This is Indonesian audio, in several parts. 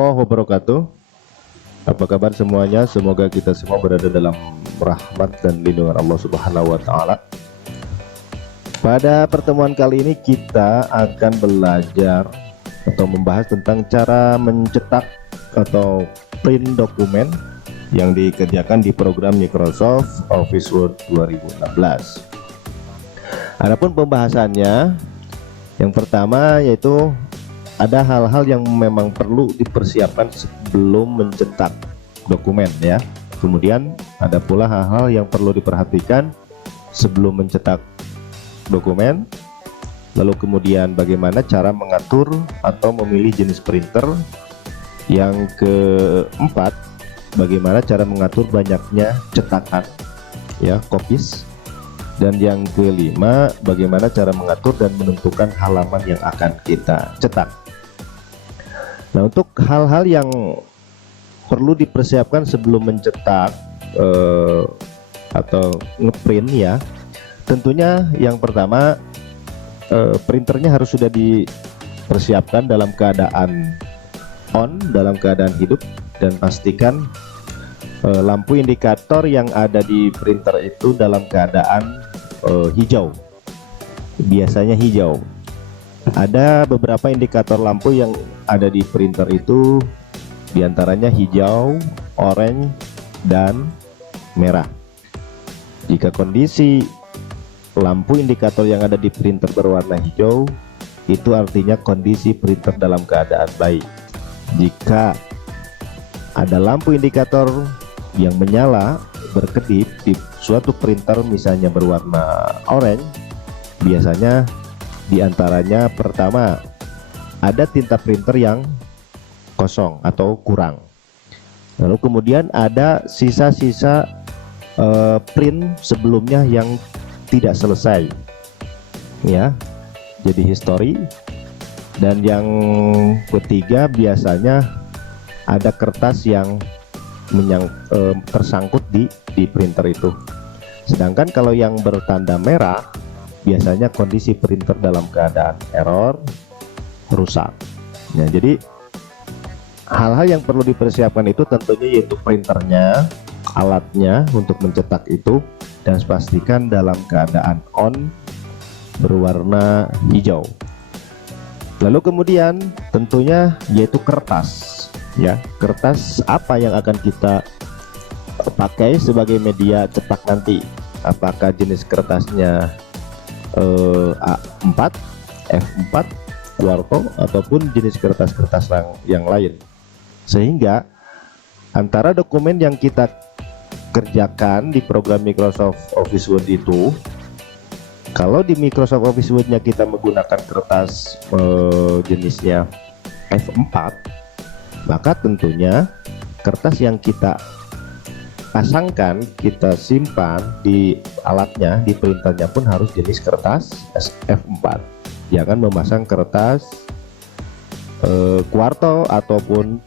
Wabarakatuh. Apa kabar semuanya? Semoga kita semua berada dalam rahmat dan lindungan Allah Subhanahu wa taala. Pada pertemuan kali ini kita akan belajar atau membahas tentang cara mencetak atau print dokumen yang dikerjakan di program Microsoft Office Word 2016. Adapun pembahasannya, yang pertama yaitu ada hal-hal yang memang perlu dipersiapkan sebelum mencetak dokumen ya. Kemudian ada pula hal-hal yang perlu diperhatikan sebelum mencetak dokumen. Lalu kemudian bagaimana cara mengatur atau memilih jenis printer. Yang keempat, bagaimana cara mengatur banyaknya cetakan ya, copies. Dan yang kelima, bagaimana cara mengatur dan menentukan halaman yang akan kita cetak. Nah, untuk hal-hal yang perlu dipersiapkan sebelum mencetak atau ngeprint ya, tentunya yang pertama printernya harus sudah dipersiapkan dalam keadaan on, dalam keadaan hidup, dan pastikan lampu indikator yang ada di printer itu dalam keadaan hijau, biasanya hijau. Ada beberapa indikator lampu yang ada di printer itu, diantaranya hijau, oranye, dan merah. Jika kondisi lampu indikator yang ada di printer berwarna hijau, itu artinya kondisi printer dalam keadaan baik. Jika ada lampu indikator yang menyala berkedip di suatu printer misalnya berwarna oranye, biasanya diantaranya pertama ada tinta printer yang kosong atau kurang. Lalu kemudian ada sisa-sisa print sebelumnya yang tidak selesai ya, jadi history. Dan yang ketiga biasanya ada kertas yang tersangkut di printer itu. Sedangkan kalau yang bertanda merah, biasanya kondisi printer dalam keadaan error, rusak. Nah, jadi hal-hal yang perlu dipersiapkan itu tentunya yaitu printernya, alatnya untuk mencetak itu, dan pastikan dalam keadaan on, berwarna hijau. Lalu kemudian tentunya yaitu kertas ya. Kertas apa yang akan kita pakai sebagai media cetak nanti? Apakah jenis kertasnya A4, F4, Quarto, ataupun jenis kertas-kertas yang lain. Sehingga antara dokumen yang kita kerjakan di program Microsoft Office Word itu, kalau di Microsoft Office Word-nya kita menggunakan kertas jenisnya F4, maka tentunya kertas yang kita pasangkan, kita simpan di alatnya, di printernya pun harus jenis kertas F4. Jangan memasang kertas Quarto ataupun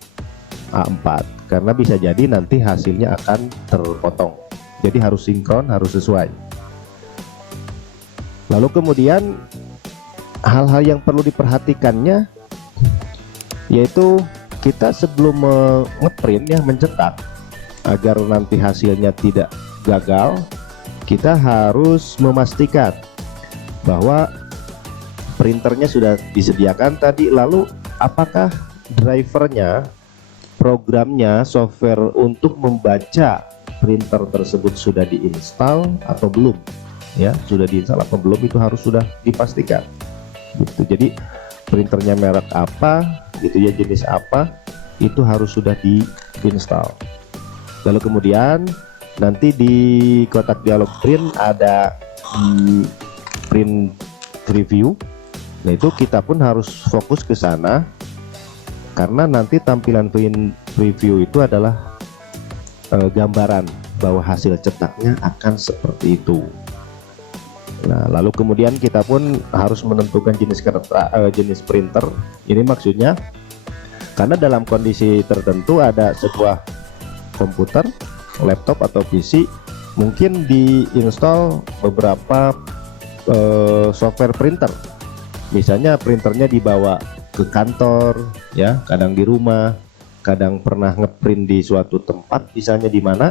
A4, karena bisa jadi nanti hasilnya akan terpotong. Jadi harus sinkron, harus sesuai. Lalu kemudian hal-hal yang perlu diperhatikannya yaitu kita sebelum ngeprint ya, mencetak, agar nanti hasilnya tidak gagal, kita harus memastikan bahwa printernya sudah disediakan tadi. Lalu apakah drivernya, programnya, software untuk membaca printer tersebut sudah diinstal atau belum ya, sudah diinstal atau belum, itu harus sudah dipastikan gitu. Jadi printernya merek apa gitu ya, jenis apa, itu harus sudah diinstal. Lalu kemudian nanti di kotak dialog print ada print preview. Nah, itu kita pun harus fokus ke sana, karena nanti tampilan print preview itu adalah gambaran bahwa hasil cetaknya akan seperti itu. Nah, lalu kemudian kita pun harus menentukan jenis printer. Ini maksudnya karena dalam kondisi tertentu ada sebuah komputer, laptop atau PC, mungkin diinstal beberapa software printer. Misalnya printernya dibawa ke kantor ya, kadang di rumah, kadang pernah ngeprint di suatu tempat misalnya di mana,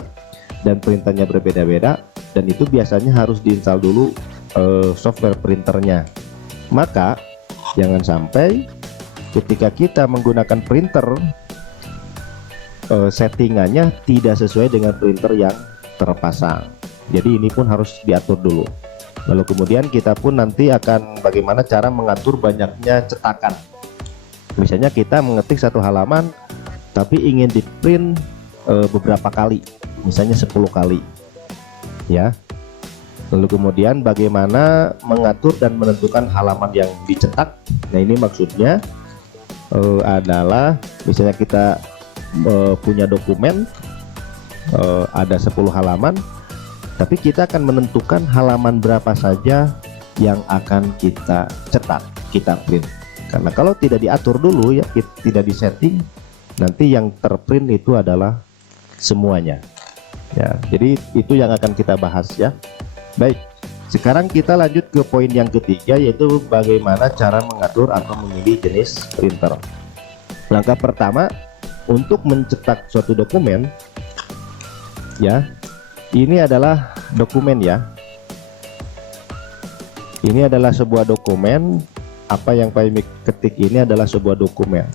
dan printernya berbeda-beda, dan itu biasanya harus diinstal dulu software printernya. Maka jangan sampai ketika kita menggunakan printer settingannya tidak sesuai dengan printer yang terpasang. Jadi ini pun harus diatur dulu. Lalu kemudian kita pun nanti akan bagaimana cara mengatur banyaknya cetakan. Misalnya kita mengetik satu halaman tapi ingin di print beberapa kali, misalnya 10 kali ya. Lalu kemudian bagaimana mengatur dan menentukan halaman yang dicetak. Nah ini maksudnya adalah misalnya kita punya dokumen ada 10 halaman, tapi kita akan menentukan halaman berapa saja yang akan kita cetak, kita print. Karena kalau tidak diatur dulu ya, tidak disetting, nanti yang terprint itu adalah semuanya ya. Jadi itu yang akan kita bahas ya. Baik, sekarang kita lanjut ke poin yang ketiga, yaitu bagaimana cara mengatur atau memilih jenis printer. Langkah pertama untuk mencetak suatu dokumen ya, ini adalah dokumen ya. Ini adalah sebuah dokumen. Apa yang Pak Imi ketik ini adalah sebuah dokumen.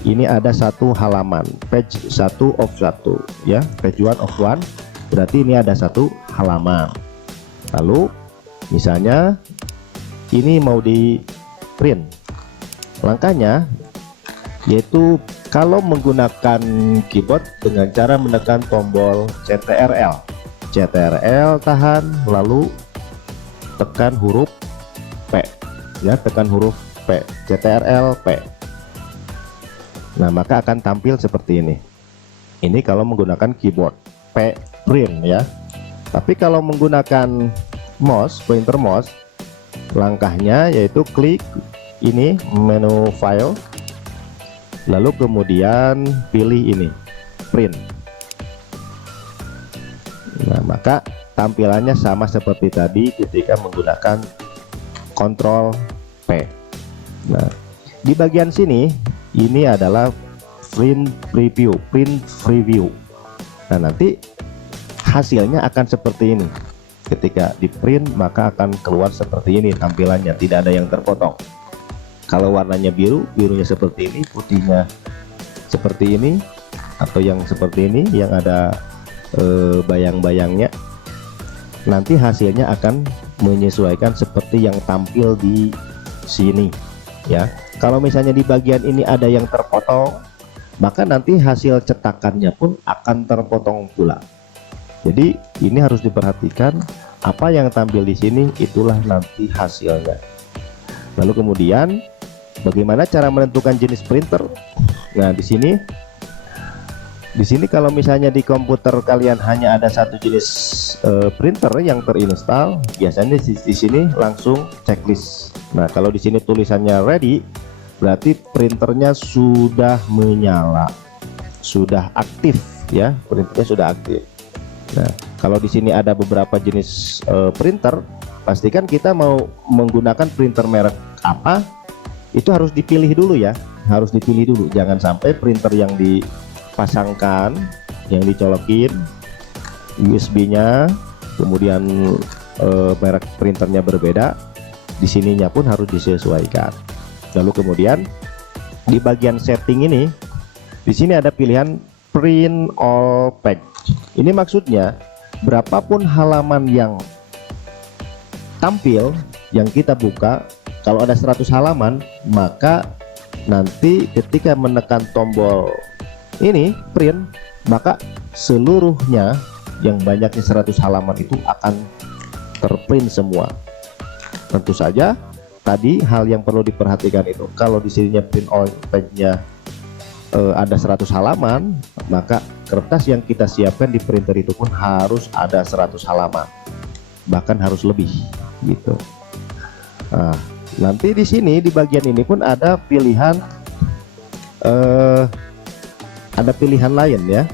Ini ada satu halaman, page 1 of 1 ya, page 1 of 1, berarti ini ada satu halaman. Lalu misalnya ini mau di print, langkahnya yaitu kalau menggunakan keyboard dengan cara menekan tombol CTRL. CTRL tahan, lalu tekan huruf P ya, tekan huruf P, CTRL P. Nah maka akan tampil seperti ini. Ini kalau menggunakan keyboard P print ya. Tapi kalau menggunakan mouse, pointer mouse, langkahnya yaitu klik ini menu file, lalu kemudian pilih ini print. Nah maka tampilannya sama seperti tadi ketika menggunakan Ctrl P. Nah di bagian sini ini adalah print preview, nah nanti hasilnya akan seperti ini. Ketika di print maka akan keluar seperti ini tampilannya, tidak ada yang terpotong. Kalau warnanya biru, birunya seperti ini, putihnya seperti ini, atau yang seperti ini yang ada bayang-bayangnya. Nanti hasilnya akan menyesuaikan seperti yang tampil di sini ya. Kalau misalnya di bagian ini ada yang terpotong, maka nanti hasil cetakannya pun akan terpotong pula. Jadi ini harus diperhatikan, apa yang tampil di sini itulah nanti hasilnya. Lalu kemudian bagaimana cara menentukan jenis printer? Nah di sini kalau misalnya di komputer kalian hanya ada satu jenis printer yang terinstall, biasanya di sini langsung checklist. Nah kalau di sini tulisannya ready, berarti printernya sudah menyala, sudah aktif ya, printernya sudah aktif. Nah kalau di sini ada beberapa jenis printer, pastikan kita mau menggunakan printer merek apa, itu harus dipilih dulu ya, harus dipilih dulu. Jangan sampai printer yang dipasangkan, yang dicolokin USB-nya, kemudian merek printernya berbeda, di sininya pun harus disesuaikan. Lalu kemudian di bagian setting ini, di sini ada pilihan print all page. Ini maksudnya berapapun halaman yang tampil, yang kita buka, kalau ada 100 halaman, maka nanti ketika menekan tombol ini print, maka seluruhnya yang banyaknya 100 halaman itu akan terprint semua. Tentu saja tadi hal yang perlu diperhatikan itu, kalau di sininya print all page-nya ada 100 halaman, maka kertas yang kita siapkan di printer itu pun harus ada 100 halaman, bahkan harus lebih gitu. Nah, nanti di sini di bagian ini pun ada pilihan lain ya.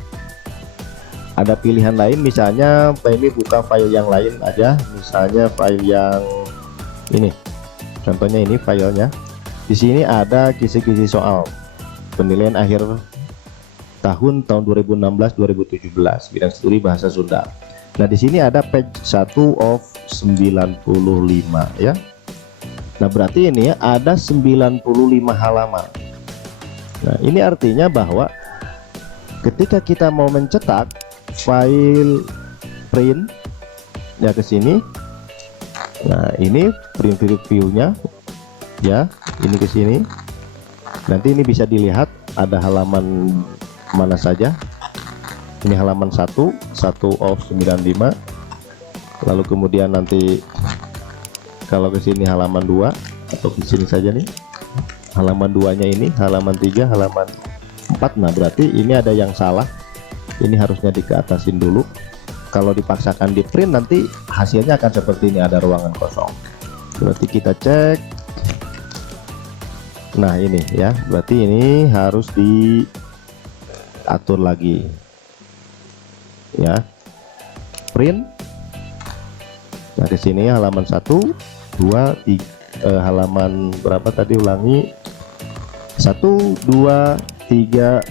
Ada pilihan lain, misalnya Pak ini buka file yang lain aja, misalnya file yang ini. Contohnya ini filenya. Di sini ada kisi-kisi soal penilaian akhir tahun 2016-2017 bidang studi bahasa Sunda. Nah, di sini ada page 1 of 95 ya. Nah, berarti ini ya ada 95 halaman. Nah, ini artinya bahwa ketika kita mau mencetak file print ya ke sini. Nah, ini print view-nya ya, ini ke sini. Nanti ini bisa dilihat ada halaman mana saja. Ini halaman 1 of 95. Lalu kemudian nanti kalau ke sini halaman 2 atau ke sini saja nih. Halaman 2-nya ini, halaman 3, halaman 4. Nah, berarti ini ada yang salah. Ini harusnya dikeatasin dulu. Kalau dipaksakan di print nanti hasilnya akan seperti ini, ada ruangan kosong. Berarti kita cek. Nah, ini ya, berarti ini harus diatur lagi ya, print. Nah, di sini halaman 1 2 3 halaman berapa tadi, ulangi, 1 2 3 4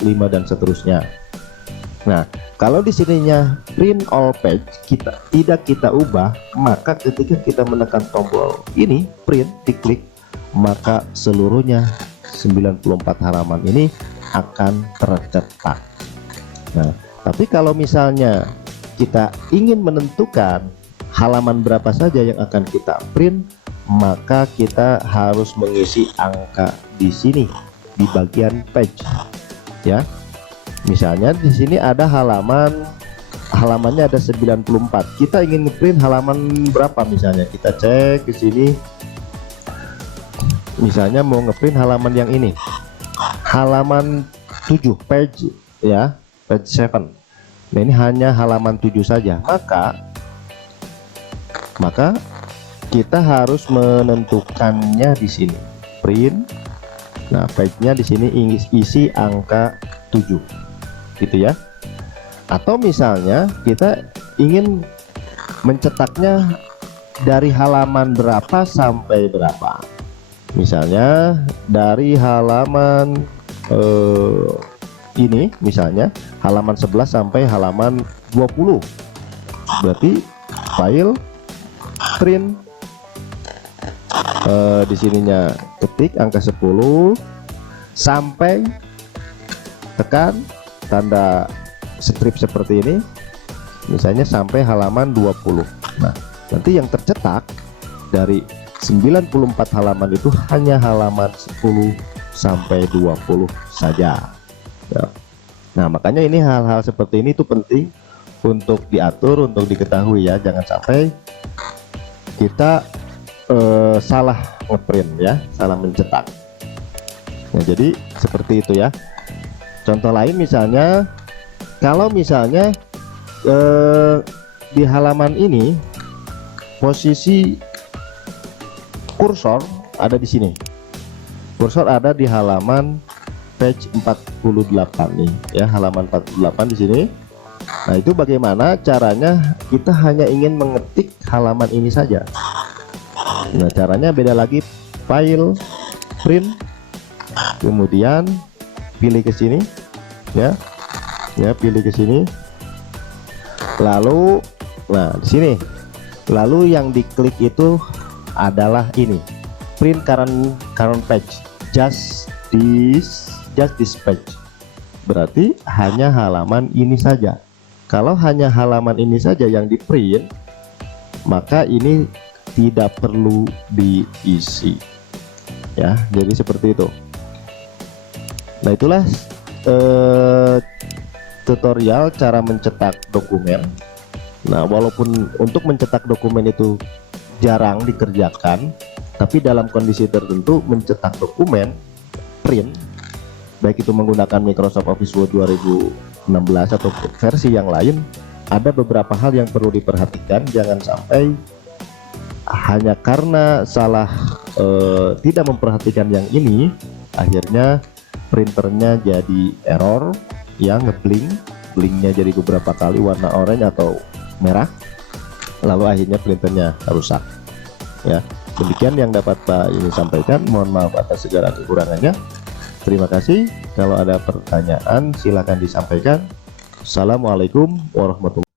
5 dan seterusnya. Nah, kalau di sininya print all page tidak kita ubah, maka ketika kita menekan tombol ini print, diklik, maka seluruhnya 94 halaman ini akan tercetak. Nah, tapi kalau misalnya kita ingin menentukan halaman berapa saja yang akan kita print, maka kita harus mengisi angka di sini di bagian page ya. Misalnya di sini ada halamannya ada 94. Kita ingin print halaman berapa, misalnya kita cek ke sini. Misalnya mau ngeprint halaman yang ini, halaman 7, page ya, page 7. Nah, ini hanya halaman 7 saja, maka kita harus menentukannya di sini print. Nah, page-nya di sini isi angka 7 gitu ya. Atau misalnya kita ingin mencetaknya dari halaman berapa sampai berapa, misalnya dari halaman ini, misalnya halaman 11 sampai halaman 20. Berarti file print, di sininya ketik angka 10 sampai tekan tanda strip seperti ini, misalnya sampai halaman 20. Nah, nanti yang tercetak dari 94 halaman itu hanya halaman 10 sampai 20 saja ya. Nah, makanya ini hal-hal seperti ini itu penting untuk diatur, untuk diketahui ya, jangan sampai kita salah ngeprint ya, salah mencetak. Nah, jadi seperti itu ya. Contoh lain misalnya, kalau misalnya di halaman ini posisi kursor ada di sini, kursor ada di halaman page 48 nih ya, halaman 48 di sini. Nah, itu bagaimana caranya? Kita hanya ingin mengetik halaman ini saja. Nah, caranya beda lagi, file print, kemudian pilih ke sini ya, pilih ke sini, lalu nah di sini, lalu yang diklik itu adalah ini print current page, just this page. Berarti hanya halaman ini saja. Kalau hanya halaman ini saja yang di print, maka ini tidak perlu diisi ya. Jadi seperti itu. Nah, itulah tutorial cara mencetak dokumen. Nah, walaupun untuk mencetak dokumen itu jarang dikerjakan, tapi dalam kondisi tertentu mencetak dokumen print, baik itu menggunakan Microsoft Office Word 2016 atau versi yang lain, ada beberapa hal yang perlu diperhatikan. Jangan sampai hanya karena salah tidak memperhatikan yang ini, akhirnya printernya jadi error yang blinknya jadi beberapa kali warna oranye atau merah, lalu akhirnya printernya rusak ya. Demikian yang dapat Pak ini sampaikan, mohon maaf atas segala kekurangannya. Terima kasih. Kalau ada pertanyaan silakan disampaikan. Assalamualaikum warahmatullahi wabarakatuh.